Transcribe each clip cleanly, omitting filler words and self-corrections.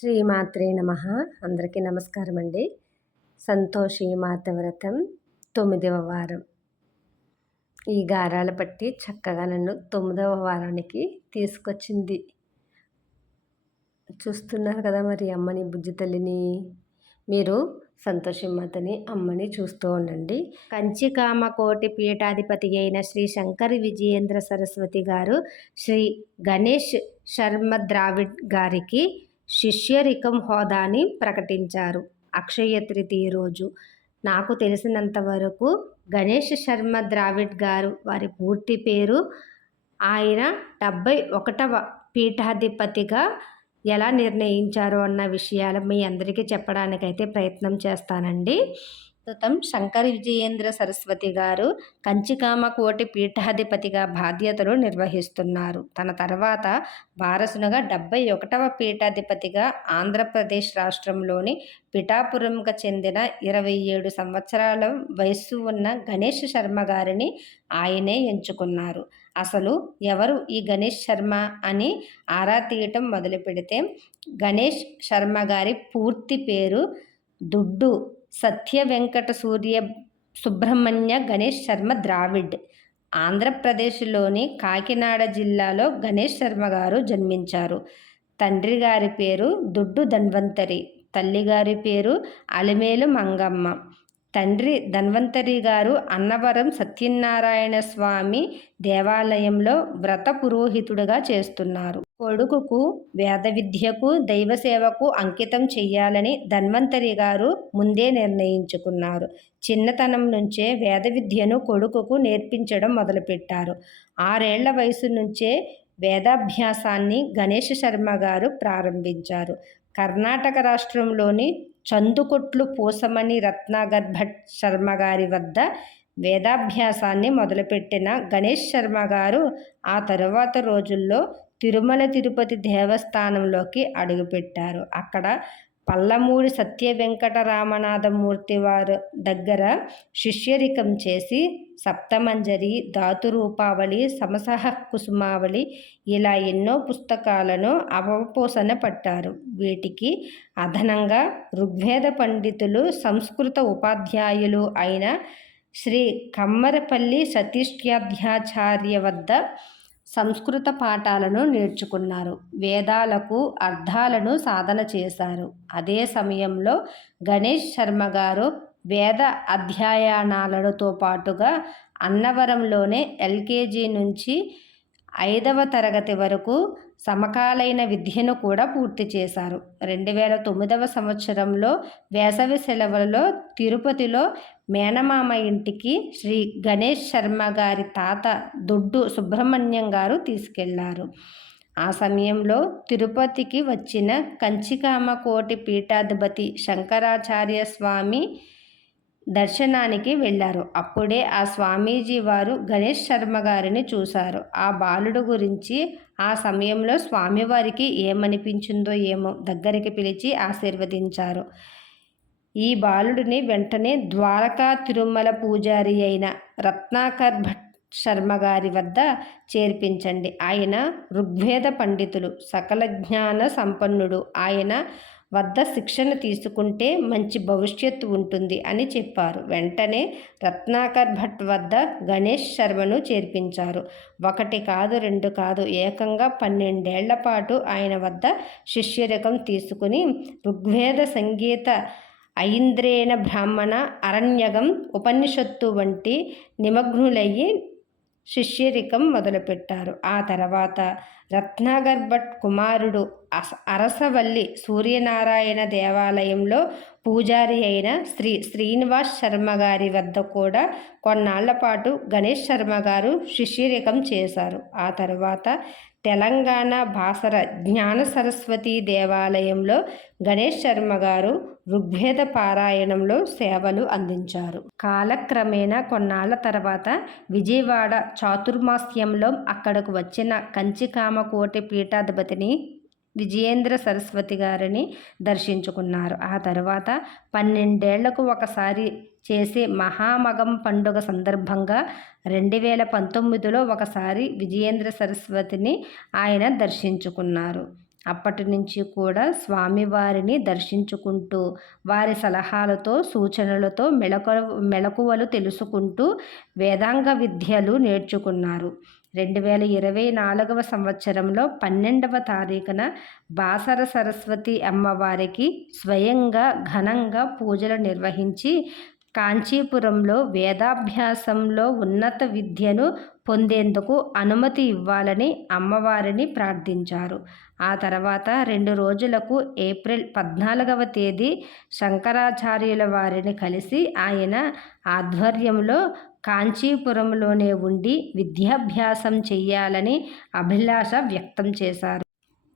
శ్రీమాత్రే నమః. అందరికీ నమస్కారం అండి. సంతోషి మాత వ్రతం 9వ వారం. ఈ గారాల పట్టి చక్కగా నన్ను 9వ వారానికి తీసుకొచ్చింది. చూస్తున్నారు కదా మరి అమ్మని, బుజ్జి తల్లిని. మీరు సంతోషి మాతని, అమ్మని చూస్తూ ఉండండి. కంచికామకోటి పీఠాధిపతి అయిన శ్రీ శంకర విజయేంద్ర సరస్వతి గారు శ్రీ గణేష్ శర్మ ద్రావిడ్ గారికి శిష్యరికం హోదాని ప్రకటించారు. అక్షయ తృతీయ రోజు. నాకు తెలిసినంత వరకు గణేష్ శర్మ ద్రావిడ్ గారు వారి పూర్తి పేరు, ఆయన 71వ పీఠాధిపతిగా ఎలా నిర్ణయించారో అన్న విషయాలు మీ అందరికీ చెప్పడానికైతే ప్రయత్నం చేస్తానండి. ప్రస్తుతం శంకర విజయేంద్ర సరస్వతి గారు కంచికామకోటి పీఠాధిపతిగా బాధ్యతలు నిర్వహిస్తున్నారు. తన తర్వాత వారసునిగా 71వ పీఠాధిపతిగా ఆంధ్రప్రదేశ్ రాష్ట్రంలోని పిఠాపురంకు చెందిన 27 సంవత్సరాల వయస్సు ఉన్న గణేష్ శర్మ గారిని ఆయనే ఎంచుకున్నారు. అసలు ఎవరు ఈ గణేష్ శర్మ అని ఆరా తీయటం మొదలు పెడితే, గణేష్ శర్మ గారి పూర్తి పేరు దుడ్డు సత్య వెంకట సూర్య సుబ్రహ్మణ్య గణేష్ శర్మ ద్రావిడ్. ఆంధ్రప్రదేశ్లోని కాకినాడ జిల్లాలో గణేష్ శర్మ గారు జన్మించారు. తండ్రి గారి పేరు దుడ్డు ధన్వంతరి, తల్లిగారి పేరు అలిమేలు మంగమ్మ. తండ్రి ధన్వంతరి గారు అన్నవరం సత్యనారాయణ స్వామి దేవాలయంలో వ్రత పురోహితుడిగా చేస్తున్నారు. కొడుకుకు వేద విద్యకు, దైవ సేవకు అంకితం చెయ్యాలని ధన్వంతరి గారు ముందే నిర్ణయించుకున్నారు. చిన్నతనం నుంచే వేద విద్యను కొడుకుకు నేర్పించడం మొదలుపెట్టారు. 6 ఏళ్ల వయసు నుంచే వేదాభ్యాసాన్ని గణేష్ శర్మ గారు ప్రారంభించారు. కర్ణాటక రాష్ట్రంలోని చందుకొట్లు పూసమణి రత్నాకర్ భట్ శర్మ గారి వద్ద వేదాభ్యాసాన్ని మొదలుపెట్టిన గణేష్ శర్మ గారు ఆ తరువాత రోజుల్లో తిరుమల తిరుపతి దేవస్థానంలోకి అడుగుపెట్టారు. అక్కడ పల్లమూడి సత్య వెంకటరామనాథమూర్తి వారి దగ్గర శిష్యరికం చేసి సప్తమంజరి, ధాతురూపావళి, సమసహ కుసుమావళి ఇలా ఎన్నో పుస్తకాలను అవపోసన పట్టారు. వీటికి అదనంగా ఋగ్వేద పండితులు, సంస్కృత ఉపాధ్యాయులు అయిన శ్రీ కమ్మరపల్లి సతీష్యాధ్యాచార్య వద్ద సంస్కృత పాఠాలను నేర్చుకున్నారు. వేదాలకు అర్థాలను సాధన చేశారు. అదే సమయంలో గణేష్ శర్మ గారు వేద అధ్యయనాలతో పాటుగా అన్నవరంలోనే LKG నుంచి 5వ తరగతి వరకు సమకాలీన విద్యను కూడా పూర్తి చేశారు. 2009వ సంవత్సరంలో వేసవి సెలవులలో తిరుపతిలో మేనమామ ఇంటికి శ్రీ గణేష్ శర్మ గారి తాత దొడ్డు సుబ్రహ్మణ్యం గారు తీసుకెళ్లారు. ఆ సమయంలో తిరుపతికి వచ్చిన కంచికామకోటి పీఠాధిపతి శంకరాచార్య స్వామి దర్శనానికి వెళ్ళారు. అప్పుడే ఆ స్వామీజీ వారు గణేష్ శర్మ గారిని చూశారు. ఆ బాలుడు గురించి ఆ సమయంలో స్వామివారికి ఏమనిపించిందో ఏమో దగ్గరికి పిలిచి ఆశీర్వదించారు. ఈ బాలుడిని వెంటనే ద్వారకా తిరుమల పూజారి అయిన రత్నాకర్ భట్ శర్మ గారి వద్ద చేర్పించండి. ఆయన ఋగ్వేద పండితులు, సకల జ్ఞాన సంపన్నుడు. ఆయన వద్ద శిక్షణ తీసుకుంటే మంచి భవిష్యత్తు ఉంటుంది అని చెప్పారు. వెంటనే రత్నాకర్ భట్ వద్ద గణేష్ శర్మను చేర్పించారు. 1 కాదు 2 కాదు, ఏకంగా 12 ఏళ్ల పాటు ఆయన వద్ద శిష్యరికం తీసుకుని ఋగ్వేద, సంగీత, ఐంద్రేణ బ్రాహ్మణ, అరణ్యకం, ఉపనిషత్తు వంటి నిమగ్నులయ్యి శిష్యరికం మొదలుపెట్టారు. ఆ తర్వాత రత్నాకర్ భట్ కుమారుడు అరసవల్లి సూర్యనారాయణ దేవాలయంలో పూజారి అయిన శ్రీ శ్రీనివాస్ శర్మ గారి వద్ద కూడా కొన్నాళ్ల పాటు గణేష్ శర్మ గారు శిష్యరికం చేశారు. ఆ తర్వాత తెలంగాణ బాసర జ్ఞాన సరస్వతి దేవాలయంలో గణేష్ శర్మ గారు ఋగ్వేద పారాయణంలో సేవలు అందించారు. కాలక్రమేణా కొన్నాళ్ల తర్వాత విజయవాడ చాతుర్మాస్యంలో అక్కడకు వచ్చిన కంచికామకోటి పీఠాధిపతిని విజయేంద్ర సరస్వతి గారిని దర్శించుకున్నారు. ఆ తర్వాత 12 ఏళ్లకు ఒకసారి చేసే మహామగం పండుగ సందర్భంగా 2019లో ఒకసారి విజయేంద్ర సరస్వతిని ఆయన దర్శించుకున్నారు. అప్పటి నుంచి కూడా స్వామివారిని దర్శించుకుంటూ వారి సలహాలతో సూచనలతో మెళకువలు తెలుసుకుంటూ వేదాంగ విద్యలు నేర్చుకున్నారు. 2024 సంవత్సరంలో 12వ తారీఖున బాసర సరస్వతి అమ్మవారికి స్వయంగా ఘనంగా పూజలు నిర్వహించి కాంచీపురంలో వేదాభ్యాసంలో ఉన్నత విద్యను పొందేందుకు అనుమతి ఇవ్వాలని అమ్మవారిని ప్రార్థించారు. ఆ తర్వాత 2 రోజులకు ఏప్రిల్ 14వ తేదీ శంకరాచార్యుల వారిని కలిసి ఆయన ఆధ్వర్యంలో కాంచీపురంలోనే ఉండి విద్యాభ్యాసం చెయ్యాలని అభిలాష వ్యక్తం చేశారు.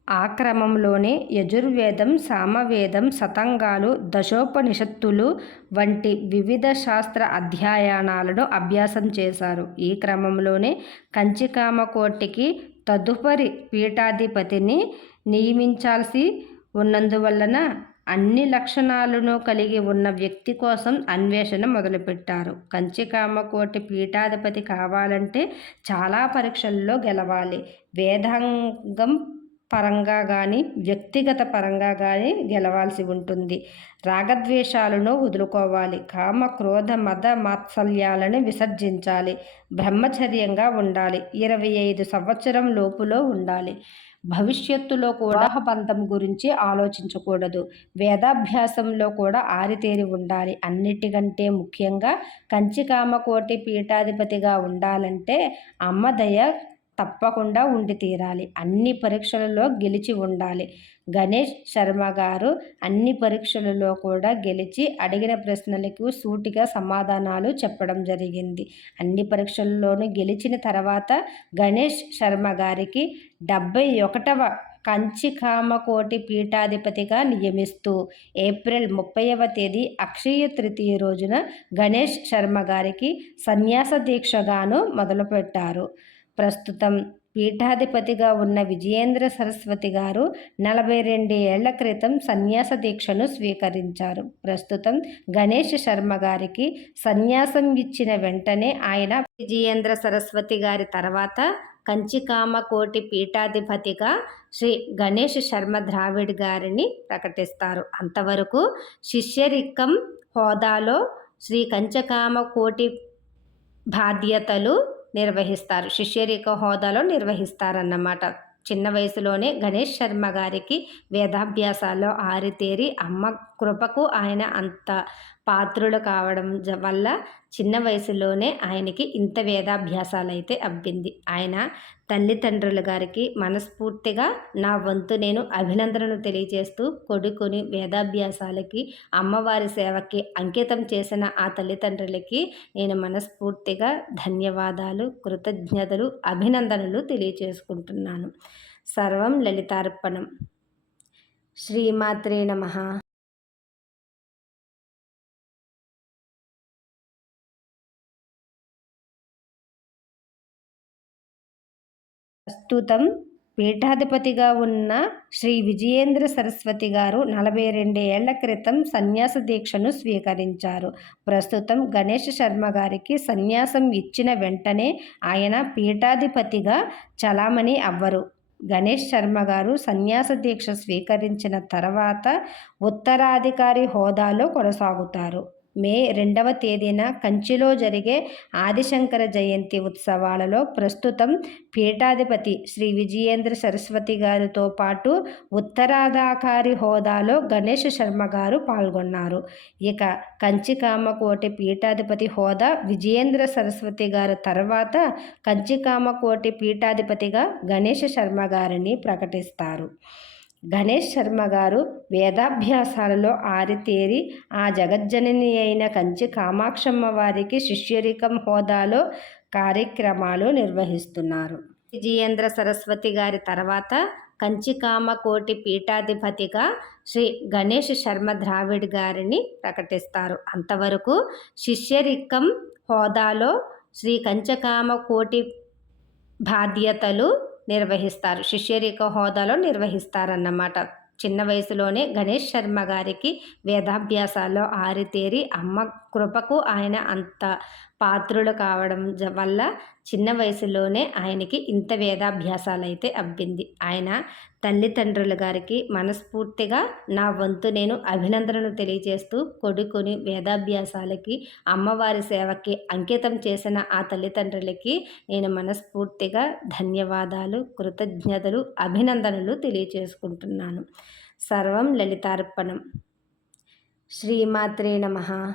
ఆ క్రమంలోనే యజుర్వేదం, సామవేదం, శతంగాలు, దశోపనిషత్తులు వంటి వివిధ శాస్త్ర అధ్యయనాలను అభ్యాసం చేశారు. ఈ క్రమంలోనే కంచికామకోటికి తదుపరి పీఠాధిపతిని నియమించాల్సి ఉన్నందువలన అన్ని లక్షణాలను కలిగి ఉన్న వ్యక్తి కోసం అన్వేషణ మొదలుపెట్టారు. కంచికామకోటి పీఠాధిపతి కావాలంటే చాలా పరీక్షల్లో గెలవాలి. వేదాంగం పరంగా కానీ వ్యక్తిగత పరంగా కానీ గెలవాల్సి ఉంటుంది. రాగద్వేషాలను వదులుకోవాలి. కామ క్రోధ మద మాత్సల్యాలను విసర్జించాలి. బ్రహ్మచర్యంగా ఉండాలి. 25 సంవత్సరం లోపులో ఉండాలి. భవిష్యత్తులో కూడా బంధం గురించి ఆలోచించకూడదు. వేదాభ్యాసంలో కూడా ఆరితేరి ఉండాలి. అన్నిటికంటే ముఖ్యంగా కంచికామకోటి పీఠాధిపతిగా ఉండాలంటే అమ్మ దయ తప్పకుండా ఉండి తీరాలి. అన్ని పరీక్షలలో గెలిచి ఉండాలి. గణేష్ శర్మ గారు అన్ని పరీక్షలలో కూడా గెలిచి అడిగిన ప్రశ్నలకు సూటిగా సమాధానాలు చెప్పడం జరిగింది. అన్ని పరీక్షల్లోనూ గెలిచిన తర్వాత గణేష్ శర్మ గారికి 71వ కంచికామకోటి పీఠాధిపతిగా నియమిస్తూ ఏప్రిల్ 30వ తేదీ అక్షయ తృతీయ రోజున గణేష్ శర్మ గారికి సన్యాస దీక్షగాను మొదలుపెట్టారు. ప్రస్తుతం పీఠాధిపతిగా ఉన్న విజయేంద్ర సరస్వతి గారు 42 ఏళ్ల క్రితం సన్యాస దీక్షను స్వీకరించారు. ప్రస్తుతం గణేష్ శర్మ గారికి సన్యాసం ఇచ్చిన వెంటనే ఆయన విజయేంద్ర సరస్వతి గారి తర్వాత కంచికామకోటి పీఠాధిపతిగా శ్రీ గణేష్ శర్మ ద్రావిడ్ గారిని ప్రకటిస్తారు. అంతవరకు శిష్యరికం హోదాలో శ్రీ కంచికామకోటి బాధ్యతలు నిర్వహిస్తారు. శిష్యరిక హోదాలో నిర్వహిస్తారన్నమాట. చిన్న వయసులోనే గణేష్ శర్మ గారికి వేదాభ్యాసాల్లో ఆరితేరి అమ్మ కృపకు ఆయన అంత పాత్రులు కావడం వల్ల చిన్న వయసులోనే ఆయనకి ఇంత వేదాభ్యాసాలు అయితే అబ్బింది. ఆయన తల్లిదండ్రుల గారికి మనస్ఫూర్తిగా నా వంతు నేను అభినందనలు తెలియజేస్తూ కొడుకుని వేదాభ్యాసాలకి అమ్మవారి సేవకి అంకితం చేసిన ఆ తల్లిదండ్రులకి నేను మనస్ఫూర్తిగా ధన్యవాదాలు, కృతజ్ఞతలు, అభినందనలు తెలియజేసుకుంటున్నాను. సర్వం లలితార్పణం. శ్రీమాత్రే నమః. ప్రస్తుతం పీఠాధిపతిగా ఉన్న శ్రీ విజయేంద్ర సరస్వతి గారు 42 ఏళ్ల క్రితం సన్యాస దీక్షను స్వీకరించారు. ప్రస్తుతం గణేష్ శర్మ గారికి సన్యాసం ఇచ్చిన వెంటనే ఆయన పీఠాధిపతిగా చలామణి అవ్వరు. గణేష్ శర్మ గారు సన్యాస దీక్ష స్వీకరించిన తర్వాత ఉత్తరాధికారి హోదాలో కొనసాగుతారు. మే 2వ తేదీన కంచిలో జరిగే ఆదిశంకర జయంతి ఉత్సవాలలో ప్రస్తుతం పీఠాధిపతి శ్రీ విజయేంద్ర సరస్వతి గారితో పాటు ఉత్తరాధికారి హోదాలో గణేష్ శర్మ గారు పాల్గొన్నారు. ఇక కంచికామకోటి పీఠాధిపతి హోదా విజయేంద్ర సరస్వతి గారి తర్వాత కంచికామకోటి పీఠాధిపతిగా గణేష్ శర్మ గారిని ప్రకటిస్తారు. గణేష్ శర్మ గారు వేదాభ్యాసాలలో ఆరితేరి ఆ జగజ్జనని అయిన కంచి కామాక్షమ్మ వారికి శిష్యరికం హోదాలో కార్యక్రమాలు నిర్వహిస్తున్నారు. విజయేంద్ర సరస్వతి గారి తర్వాత కంచికామకోటి పీఠాధిపతిగా శ్రీ గణేష్ శర్మ ద్రావిడ్ గారిని ప్రకటిస్తారు. అంతవరకు శిష్యరికం హోదాలో శ్రీ కంచికామకోటి బాధ్యతలు నిర్వహిస్తారు. శిష్యరిక హోదాలో నిర్వహిస్తారన్నమాట. చిన్న వయసులోనే గణేష్ శర్మ గారికి వేదాభ్యాసాల్లో ఆరితేరి అమ్మ కృపకు ఆయన అంత పాత్రులు కావడం వల్ల చిన్న వయసులోనే ఆయనకి ఇంత వేదాభ్యాసాలైతే అబ్బింది. ఆయన తల్లిదండ్రుల గారికి మనస్ఫూర్తిగా నా వంతు నేను అభినందనలు తెలియజేస్తూ కొడుకుని వేదాభ్యాసాలకి, అమ్మవారి సేవకి అంకితం చేసిన ఆ తల్లిదండ్రులకి నేను మనస్ఫూర్తిగా ధన్యవాదాలు, కృతజ్ఞతలు, అభినందనలు తెలియజేసుకుంటున్నాను. సర్వం లలితార్పణం. శ్రీమాత్రే నమః.